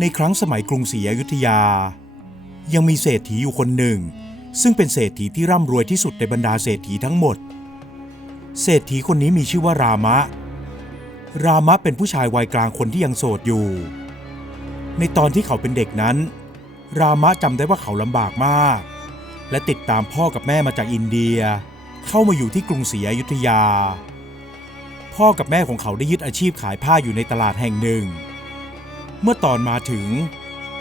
ในครั้งสมัยกรุงศรีอยุธยา ยังมีเศรษฐีอยู่คนหนึ่ง ซึ่งเป็นเศรษฐีที่ร่ำรวยที่สุดในบรรดาเศรษฐีทั้งหมด เศรษฐีคนนี้มีชื่อว่ารามะ รามะเป็นผู้ชายวัยกลางคนที่ยังโสดอยู่ ในตอนที่เขาเป็นเด็กนั้น รามะจำได้ว่าเขาลำบากมาก และติดตามพ่อกับแม่มาจากอินเดีย เข้ามาอยู่ที่กรุงศรีอยุธยา พ่อกับแม่ของเขาได้ยึดอาชีพขายผ้าอยู่ในตลาดแห่งหนึ่ง เมื่อตอนมาถึง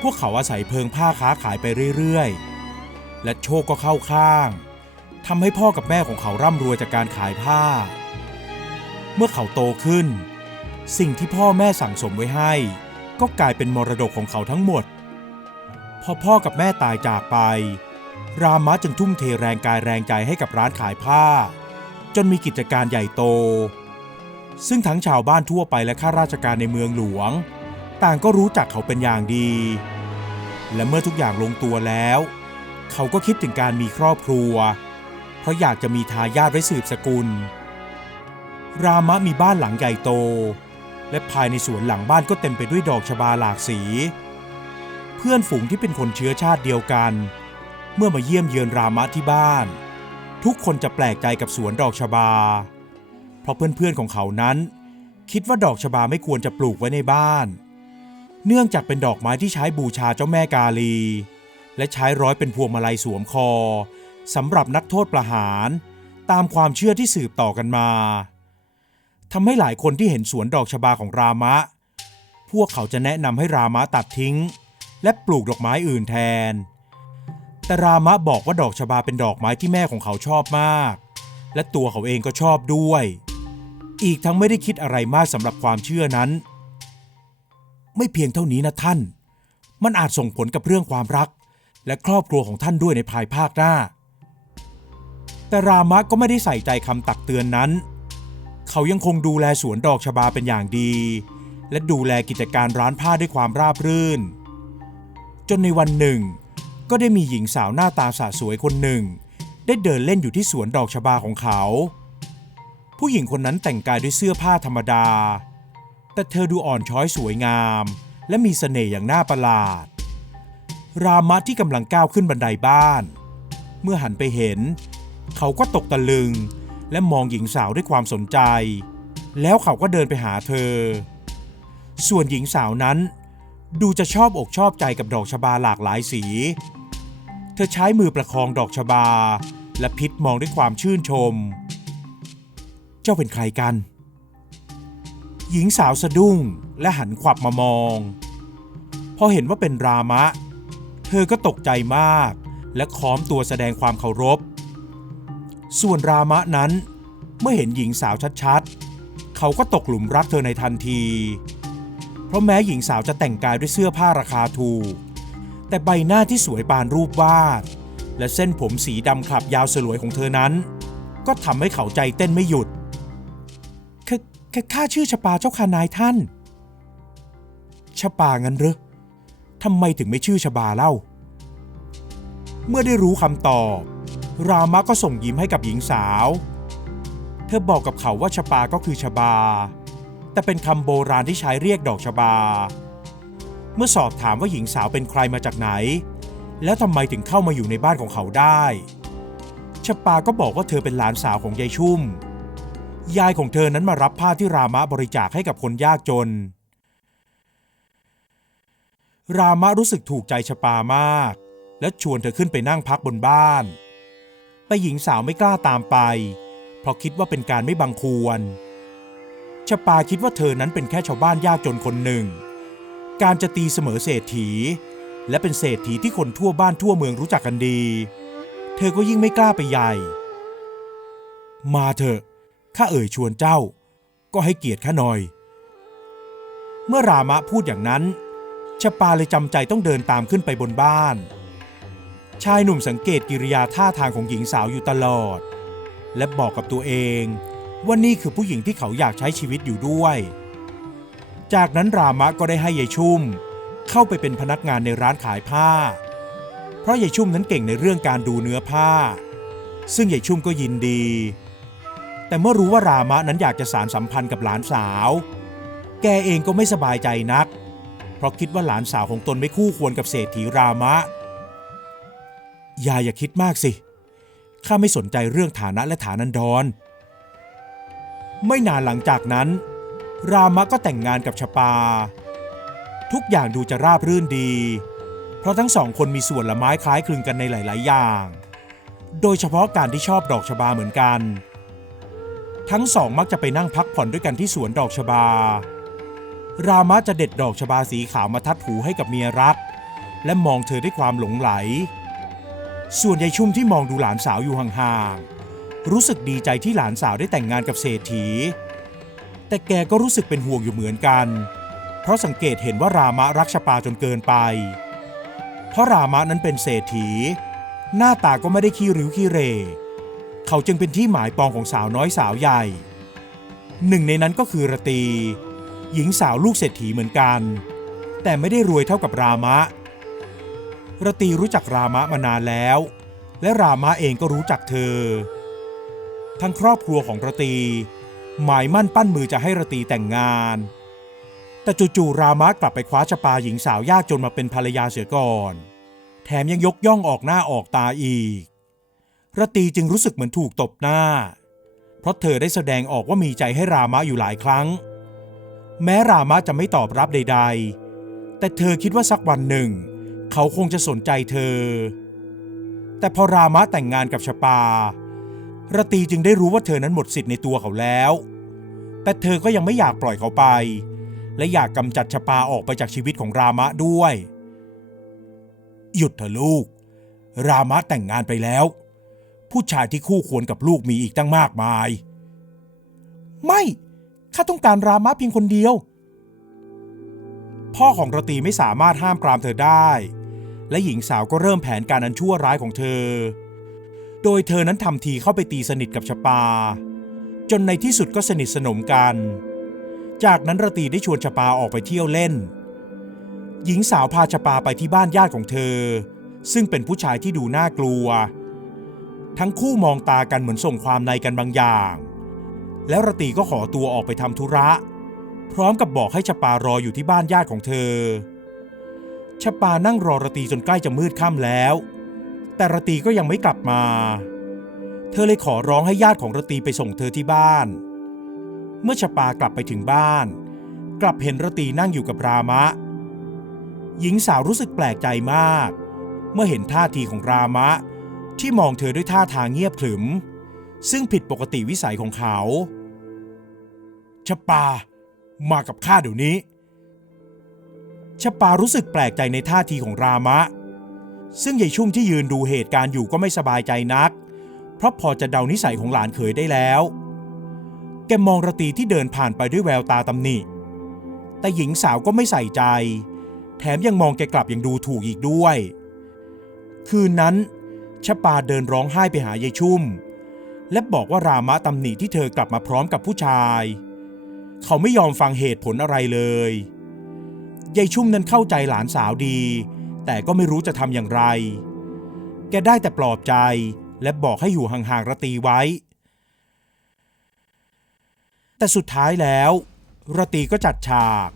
พวกเขาอาศัยเพิงผ้าค้าขายไปเรื่อยๆ และโชคก็เข้าข้างทำให้พ่อกับแม่ของเขาร่ำรวยจากการขายผ้า เมื่อเขาโตขึ้น สิ่งที่พ่อแม่สั่งสมไว้ให้ ก็กลายเป็นมรดกของเขาทั้งหมด พอพ่อกับแม่ตายจากไป รามะจึงทุ่มเทแรงกายแรงใจให้กับร้านขายผ้า จนมีกิจการใหญ่โต ซึ่งทั้งชาวบ้านทั่วไปและข้าราชการในเมืองหลวง ต่างก็รู้จักเขาเป็นอย่างดี และเมื่อทุกอย่างลงตัวแล้ว เขาก็คิดถึงการมีครอบครัว เพราะอยากจะมีทายาทไว้สืบสกุล รามะมีบ้านหลังใหญ่โต และภายในสวนหลังบ้านก็เต็มไปด้วยดอกชบาหลากสี เพื่อนฝูงที่เป็นคนเชื้อชาติเดียวกัน เมื่อมาเยี่ยมเยือนรามะที่บ้าน ทุกคนจะแปลกใจกับสวนดอกชบา เพราะเพื่อนๆของเขานั้น คิดว่าดอกชบาไม่ควรจะปลูกไว้ในบ้านเเนื่องจากเป็นดอกไม้ที่ใช้บูชาเจ้าแม่กาลี และใช้ร้อยเป็นพวงมาลัยสวมคอสำหรับนักโทษประหาร ตามความเชื่อที่สืบต่อกันมาทำให้หลายคนที่เห็นสวนดอกชบาของรามะ พวกเขาจะแนะนำให้รามะตัดทิ้ง และปลูกดอกไม้อื่นแทน แต่รามะบอกว่าดอกชบาเป็นดอกไม้ที่แม่ของเขาชอบมาก และตัวเขาเองก็ชอบด้วย อีกทั้งไม่ได้คิดอะไรมากสำหรับความเชื่อนั้น ไม่เพียงเท่านี้นะท่าน มันอาจส่งผลกับเรื่องความรัก และครอบครัวของท่านด้วยในภายภาคหน้า แต่รามะก็ไม่ได้ใส่ใจคำตักเตือนนั้น เขายังคงดูแลสวนดอกชบาเป็นอย่างดี และดูแลกิจการร้านผ้าด้วยความราบรื่น จนในวันหนึ่ง ก็ได้มีหญิงสาวหน้าตาสะสวยคนหนึ่ง ได้เดินเล่นอยู่ที่สวนดอกชบาของเขา ผู้หญิงคนนั้นแต่งกายด้วยเสื้อผ้าธรรมดา แต่เธอดูอ่อนช้อยสวยงาม และมีเสน่ห์อย่างน่าประหลาด รามะที่กำลังก้าวขึ้นบันไดบ้าน เมื่อหันไปเห็น เขาก็ตกตะลึง และมองหญิงสาวด้วยความสนใจ แล้วเขาก็เดินไปหาเธอ ส่วนหญิงสาวนั้น ดูจะชอบอกชอบใจกับดอกชบาหลากหลายสี เธอใช้มือประคองดอกชบา และพิษมองด้วยความชื่นชม เจ้าเป็นใครกัน หญิงสาวสะดุ้งและหันขวับมามอง พอเห็นว่าเป็นรามะ เธอก็ตกใจมากและค้อมตัวแสดงความเคารพ ส่วนรามะนั้นเมื่อเห็นหญิงสาวชัดๆ เขาก็ตกหลุมรักเธอในทันที เพราะแม้หญิงสาวจะแต่งกายด้วยเสื้อผ้าราคาถูก แต่ใบหน้าที่สวยปานรูปวาด และเส้นผมสีดำขลับยาวสลวยของเธอนั้น ก็ทำให้เขาใจเต้นไม่หยุด ข้าชื่อชปาเจ้าค่ะนายท่าน ชปางั้นหรือทำไมถึงไม่ชื่อชบาเล่า เมื่อได้รู้คำตอบ รามะก็ส่งยิ้มให้กับหญิงสาว เธอบอกกับเขาว่าชปาก็คือชบา แต่เป็นคำโบราณที่ใช้เรียกดอกชบา เมื่อสอบถามว่าหญิงสาวเป็นใครมาจากไหน แล้วทำไมถึงเข้ามาอยู่ในบ้านของเขาได้ชปาก็บอกว่าเธอเป็นหลานสาวของยายชุ่ม ยายของเธอนั้นมารับผ้าที่รามะบริจาคให้กับคนยากจน รามะรู้สึกถูกใจชปามาก และชวนเธอขึ้นไปนั่งพักบนบ้าน แต่หญิงสาวไม่กล้าตามไป เพราะคิดว่าเป็นการไม่บังควรชปาคิดว่าเธอนั้นเป็นแค่ชาวบ้านยากจนคนหนึ่ง การจะตีเสมอเศรษฐี และเป็นเศรษฐีที่คนทั่วบ้านทั่วเมืองรู้จักกันดี เธอก็ยิ่งไม่กล้าไปใหญ่ มาเถอะาเอ่ยชวนเจ้า ก็ให้เกียรติข้าหน่อย เมื่อรามะพูดอย่างนั้นชปาเลยจำใจต้องเดินตามขึ้นไปบนบ้าน ชายหนุ่มสังเกตกิริยาท่าทางของหญิงสาวอยู่ตลอด และบอกกับตัวเองว่านี่คือผู้หญิงที่เขาอยากใช้ชีวิตอยู่ด้วย จากนั้นรามะก็ได้ให้ยายชุ่ม เข้าไปเป็นพนักงานในร้านขายผ้า เพราะยายชุ่มนั้นเก่งในเรื่องการดูเนื้อผ้า ซึ่งยายชุ่มก็ยินดี แต่เมื่อรู้ว่ารามะนั้นอยากจะสารสัมพันธ์กับหลานสาว แกเองก็ไม่สบายใจนัก เพราะคิดว่าหลานสาวของตนไม่คู่ควรกับเศรษฐีรามะ ยายอย่าคิดมากสิ ข้าไม่สนใจเรื่องฐานะและฐานันดร ไม่นานหลังจากนั้น รามะก็แต่งงานกับชปา ทุกอย่างดูจะราบรื่นดี เพราะทั้งสองคนมีส่วนละไม้คล้ายคลึงกันในหลาย ๆ อย่าง โดยเฉพาะการที่ชอบดอกชบาเหมือนกัน ทั้งสองมักจะไปนั่งพักผ่อนด้วยกันที่สวนดอกชบา รามะจะเด็ดดอกชบาสีขาวมาทัดหูให้กับเมียรัก และมองเธอด้วยความหลงไหล ส่วนยายชุ่มที่มองดูหลานสาวอยู่ห่างๆ รู้สึกดีใจที่หลานสาวได้แต่งงานกับเศรษฐี แต่แกก็รู้สึกเป็นห่วงอยู่เหมือนกัน เพราะสังเกตเห็นว่ารามะรักชปาจนเกินไป เพราะรามะนั้นเป็นเศรษฐี หน้าตาก็ไม่ได้ขี้ริ้วขี้เร เขาจึงเป็นที่หมายปองของสาวน้อยสาวใหญ่ หนึ่งในนั้นก็คือระตี หญิงสาวลูกเศรษฐีเหมือนกัน แต่ไม่ได้รวยเท่ากับรามะ ระตีรู้จักรามะมานานแล้ว และรามะเองก็รู้จักเธอ ทั้งครอบครัวของระตี หมายมั่นปั้นมือจะให้ระตีแต่งงาน แต่จู่ๆรามะกลับไปคว้าชปาหญิงสาวยากจนมาเป็นภรรยาเสียก่อน แถมยังยกย่องออกหน้าออกตาอีก ระตีจึงรู้สึกเหมือนถูกตบหน้า เพราะเธอได้แสดงออกว่ามีใจให้รามะอยู่หลายครั้ง แม้รามะจะไม่ตอบรับใด ๆ แต่เธอคิดว่าสักวันหนึ่ง เขาคงจะสนใจเธอ แต่พอรามะแต่งงานกับชปา ระตีจึงได้รู้ว่าเธอนั้นหมดสิทธิ์ในตัวเขาแล้ว แต่เธอก็ยังไม่อยากปล่อยเขาไป และอยากกำจัดชปาออกไปจากชีวิตของรามะด้วย หยุดเถอะลูก รามะแต่งงานไปแล้ว ผู้ชายที่คู่ควรกับลูกมีอีกตั้งมากมาย ไม่ข้าต้องการรามะเพียงคนเดียว พ่อของรตีไม่สามารถห้ามปรามเธอได้ และหญิงสาวก็เริ่มแผนการอันชั่วร้ายของเธอ โดยเธอนั้นทำทีเข้าไปตีสนิทกับชปา จนในที่สุดก็สนิทสนมกัน จากนั้นรตีได้ชวนชปาออกไปเที่ยวเล่น หญิงสาวพาชปาไปที่บ้านญาติของเธอ ซึ่งเป็นผู้ชายที่ดูน่ากลัว ทั้งคู่มองตากันเหมือนส่งความในกันบางอย่าง แล้วรตีก็ขอตัวออกไปทำธุระ พร้อมกับบอกให้ชปารออยู่ที่บ้านญาติของเธอ ชปานั่งรอรตีจนใกล้จะมืดค่ำแล้ว แต่รตีก็ยังไม่กลับมา เธอเลยขอร้องให้ญาติของรตีไปส่งเธอที่บ้าน เมื่อชปากลับไปถึงบ้าน กลับเห็นรตีนั่งอยู่กับรามะ หญิงสาวรู้สึกแปลกใจมาก เมื่อเห็นท่าทีของรามะ ที่มองเธอด้วยท่าทางเงียบขรึม ซึ่งผิดปกติวิสัยของเขาชปา มากับข้าเดี๋ยวนี้ชปารู้สึกแปลกใจในท่าทีของรามะ ซึ่งยายชุ่มที่ยืนดูเหตุการณ์อยู่ก็ไม่สบายใจนัก เพราะพอจะเดานิสัยของหลานเขยได้แล้ว แกมองระตีที่เดินผ่านไปด้วยแววตาตำหนิ แต่หญิงสาวก็ไม่ใส่ใจ แถมยังมองแกกลับยังดูถูกอีกด้วย คืนนั้น ชปาเดินร้องไห้ไปหายายชุ่ม และบอกว่า รามะตำหนิที่เธอกลับมาพร้อมกับผู้ชาย เขาไม่ยอมฟังเหตุผลอะไรเลยยายชุ่มนั้นเข้าใจหลานสาวดี แต่ก็ไม่รู้จะทำอย่างไร แกได้แต่ปลอบใจและบอกให้อยู่ห่างๆระตีไว้ แต่สุดท้ายแล้วระตีก็จัดฉาก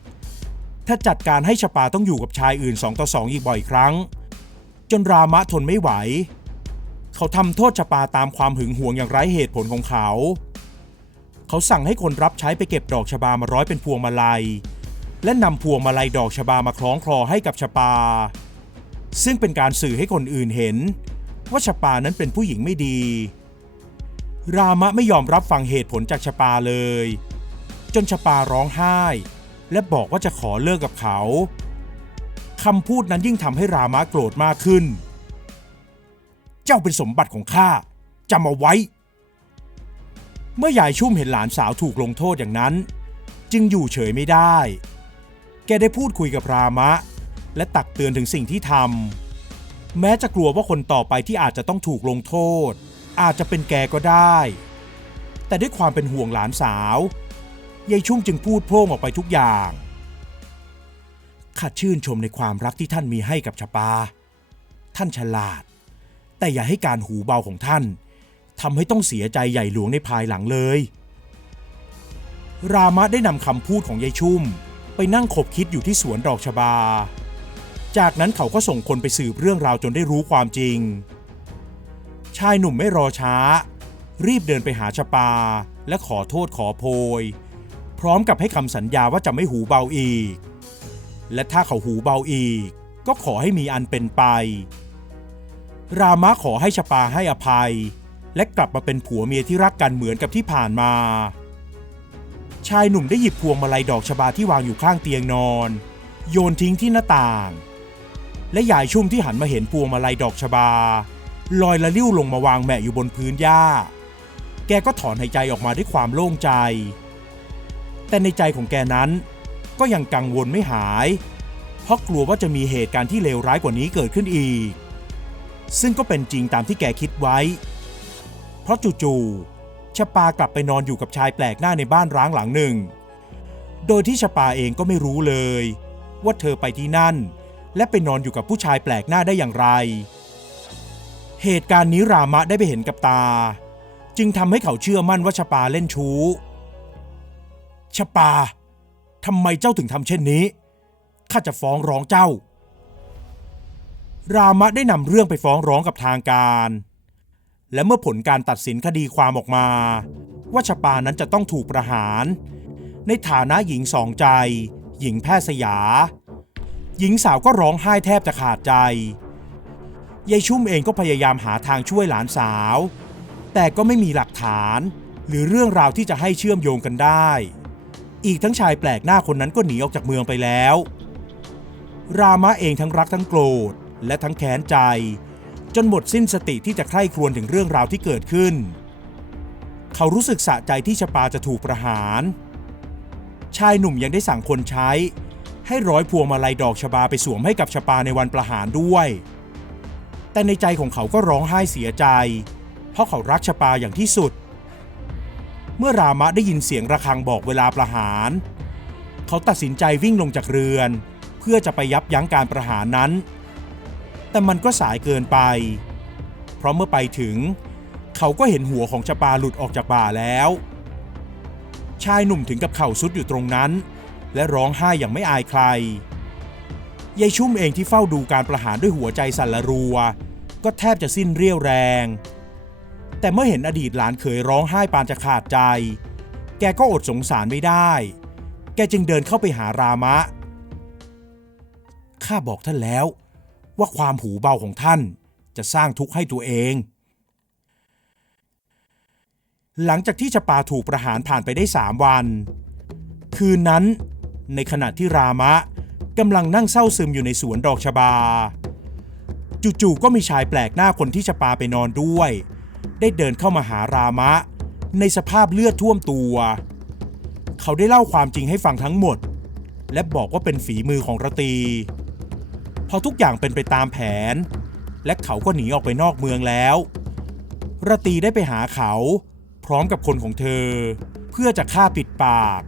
ถ้าจัดการให้ชปาต้องอยู่กับชายอื่นสองต่อสองอีกบ่อยครั้ง จนรามะทนไม่ไหว เขาทำโทษชปาตามความหึงหวงอย่างไร้เหตุผลของเขา เขาสั่งให้คนรับใช้ไปเก็บดอกชบามาร้อยเป็นพวงมาลัย และนำพวงมาลัยดอกชบามาคล้องคลอให้กับชปา ซึ่งเป็นการสื่อให้คนอื่นเห็น ว่าชปานั้นเป็นผู้หญิงไม่ดี รามะไม่ยอมรับฟังเหตุผลจากชปาเลย จนชปาร้องไห้ และบอกว่าจะขอเลิกกับเขาคำพูดนั้นยิ่งทำให้รามะโกรธมากขึ้น เจ้าเป็นสมบัติของข้าจำเอาไว้ เมื่อยายชุ่มเห็นหลานสาวถูกลงโทษอย่างนั้น จึงอยู่เฉยไม่ได้ แกได้พูดคุยกับรามะ และตักเตือนถึงสิ่งที่ทำแม้จะกลัวว่าคนต่อไปที่อาจจะต้องถูกลงโทษ อาจจะเป็นแกก็ได้ แต่ด้วยความเป็นห่วงหลานสาวยายชุ่มจึงพูดโพร่งออกไปทุกอย่างข้าชื่นชมในความรักที่ท่านมีให้กับชปา ท่านฉลาด แต่อย่าให้การหูเบาของท่านทำให้ต้องเสียใจใหญ่หลวงในภายหลังเลย รามะได้นำคำพูดของยายชุ่ม ไปนั่งขบคิดอยู่ที่สวนดอกชบา จากนั้นเขาก็ส่งคนไปสืบเรื่องราวจนได้รู้ความจริง ชายหนุ่มไม่รอช้า รีบเดินไปหาชปา และขอโทษขอโพย พร้อมกับให้คำสัญญาว่าจะไม่หูเบาอีก และถ้าเขาหูเบาอีก ก็ขอให้มีอันเป็นไป รามะขอให้ชปาให้อภัย และกลับมาเป็นผัวเมียที่รักกันเหมือนกับที่ผ่านมา ชายหนุ่มได้หยิบพวงมาลัยดอกชบาที่วางอยู่ข้างเตียงนอน โยนทิ้งที่หน้าต่าง และยายชุ่มที่หันมาเห็นพวงมาลัยดอกชบา ลอยละลิ้วลงมาวางแมะอยู่บนพื้นหญ้า แกก็ถอนหายใจออกมาด้วยความโล่งใจ แต่ในใจของแกนั้นก็ยังกังวลไม่หาย เพราะกลัวว่าจะมีเหตุการณ์ที่เลวร้ายกว่านี้เกิดขึ้นอีก ซึ่งก็เป็นจริงตามที่แกคิดไว้ เพราะจู่ๆชปากลับไปนอนอยู่กับชายแปลกหน้าในบ้านร้างหลังหนึ่ง โดยที่ชปาเองก็ไม่รู้เลย ว่าเธอไปที่นั่น และไปนอนอยู่กับผู้ชายแปลกหน้าได้อย่างไร เหตุการณ์นี้รามะได้ไปเห็นกับตา จึงทำให้เขาเชื่อมั่นว่าชปาเล่นชู้ชปาทำไมเจ้าถึงทำเช่นนี้ข้าจะฟ้องร้องเจ้า รามะได้นำเรื่องไปฟ้องร้องกับทางการ และเมื่อผลการตัดสินคดีความออกมาว่าชปานั้นจะต้องถูกประหาร ในฐานะหญิงสองใจ หญิงแพทย์สยา หญิงสาวก็ร้องไห้แทบจะขาดใจยายชุ่มเองก็พยายามหาทางช่วยหลานสาว แต่ก็ไม่มีหลักฐานหรือเรื่องราวที่จะให้เชื่อมโยงกันได้ อีกทั้งชายแปลกหน้าคนนั้นก็หนีออกจากเมืองไปแล้ว รามะเองทั้งรักทั้งโกรธ และทั้งแค้นใจ จนหมดสิ้นสติที่จะใคร่ครวญถึงเรื่องราวที่เกิดขึ้น เขารู้สึกสะใจที่ชปาจะถูกประหาร ชายหนุ่มยังได้สั่งคนใช้ ให้ร้อยพวงมาลัยดอกชบาไปสวมให้กับชปาในวันประหารด้วย แต่ในใจของเขาก็ร้องไห้เสียใจ เพราะเขารักชปาอย่างที่สุด เมื่อรามะได้ยินเสียงระฆังบอกเวลาประหาร เขาตัดสินใจวิ่งลงจากเรือน เพื่อจะไปยับยั้งการประหารนั้น แต่มันก็สายเกินไป เพราะเมื่อไปถึง เขาก็เห็นหัวของชปาหลุดออกจากบ่าแล้ว ชายหนุ่มถึงกับเข่าซุดอยู่ตรงนั้น และร้องไห้อย่างไม่อายใครยายชุ่มเองที่เฝ้าดูการประหารด้วยหัวใจสั่นละรัว ก็แทบจะสิ้นเรี่ยวแรง แต่เมื่อเห็นอดีตหลานเขยร้องไห้ปานจะขาดใจ แกก็อดสงสารไม่ได้ แกจึงเดินเข้าไปหารามะ ข้าบอกท่านแล้ว ว่าความหูเบาของท่านจะสร้างทุกข์ให้ตัวเอง หลังจากที่ชปาถูกประหารผ่านไปได้สามวัน คืนนั้น ในขณะที่รามะกำลังนั่งเศร้าซึมอยู่ในสวนดอกชบา จู่ๆก็มีชายแปลกหน้าคนที่ชปาไปนอนด้วย ได้เดินเข้ามาหารามะ ในสภาพเลือดท่วมตัว เขาได้เล่าความจริงให้ฟังทั้งหมด และบอกว่าเป็นฝีมือของระตี พอทุกอย่างเป็นไปตามแผน และเขาก็หนีออกไปนอกเมืองแล้ว ระตีได้ไปหาเขา พร้อมกับคนของเธอ เพื่อจะฆ่าปิดปาก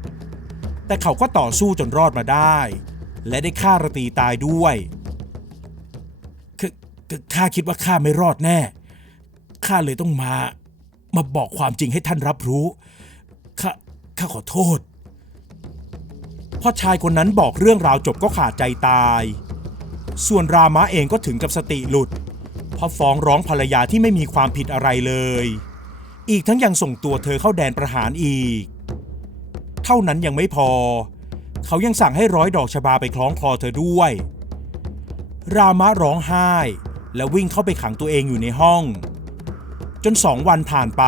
แต่เขาก็ต่อสู้จนรอดมาได้ และได้ฆ่าระตีตายด้วยคือข้าคิดว่าข้าไม่รอดแน่ข้าเลยต้องมา มาบอกความจริงให้ท่านรับรู้ข้าข้าขอโทษพอชายคนนั้นบอกเรื่องราวจบก็ขาดใจตาย ส่วนรามะเองก็ถึงกับสติหลุด เพราะฟ้องร้องภรรยาที่ไม่มีความผิดอะไรเลย อีกทั้งยังส่งตัวเธอเข้าแดนประหารอีก เท่านั้นยังไม่พอ เขายังสั่งให้ร้อยดอกชบาไปคล้องคอเธอด้วย รามะร้องไห้ และวิ่งเข้าไปขังตัวเองอยู่ในห้อง จนสองวันผ่านไป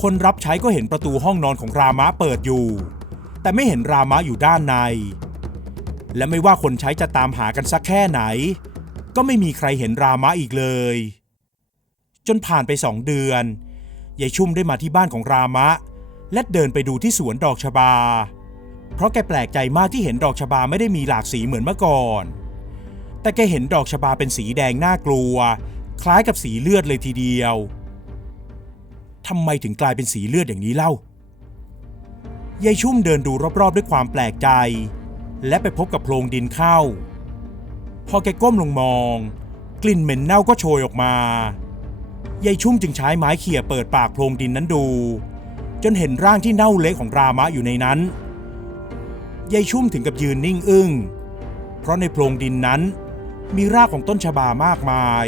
คนรับใช้ก็เห็นประตูห้องนอนของรามะเปิดอยู่ แต่ไม่เห็นรามะอยู่ด้านใน และไม่ว่าคนใช้จะตามหากันสักแค่ไหน ก็ไม่มีใครเห็นรามะอีกเลย จนผ่านไปสองเดือนยายชุ่มได้มาที่บ้านของรามะ และเดินไปดูที่สวนดอกชบา เพราะแกแปลกใจมากที่เห็นดอกชบาไม่ได้มีหลากสีเหมือนเมื่อก่อน แต่แกเห็นดอกชบาเป็นสีแดงน่ากลัว คล้ายกับสีเลือดเลยทีเดียวทำไมถึงกลายเป็นสีเลือดอย่างนี้เล่ายายชุ่มเดินดูรอบๆด้วยความแปลกใจ และไปพบกับโพรงดินเข้า พอแกก้มลงมอง กลิ่นเหม็นเน่าก็โชยออกมายายชุ่มจึงใช้ไม้เขี่ยเปิดปากโพรงดินนั้นดู จนเห็นร่างที่เน่าเละของรามะอยู่ในนั้นยายชุ่มถึงกับยืนนิ่งอึ้ง เพราะในโพรงดินนั้น มีรากของต้นชบามากมาย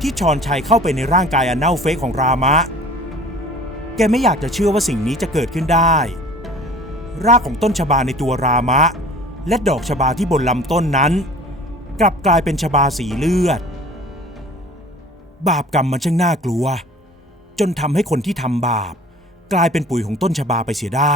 ที่ชอนชัยเข้าไปในร่างกายอันเน่าเฟะของรามะ แกไม่อยากจะเชื่อว่าสิ่งนี้จะเกิดขึ้นได้ รากของต้นชบาในตัวรามะ และดอกชบาที่บนลำต้นนั้น กลับกลายเป็นชบาสีเลือด บาปกรรมมันช่างน่ากลัว จนทำให้คนที่ทำบาป กลายเป็นปุ๋ยของต้นชบาไปเสียได้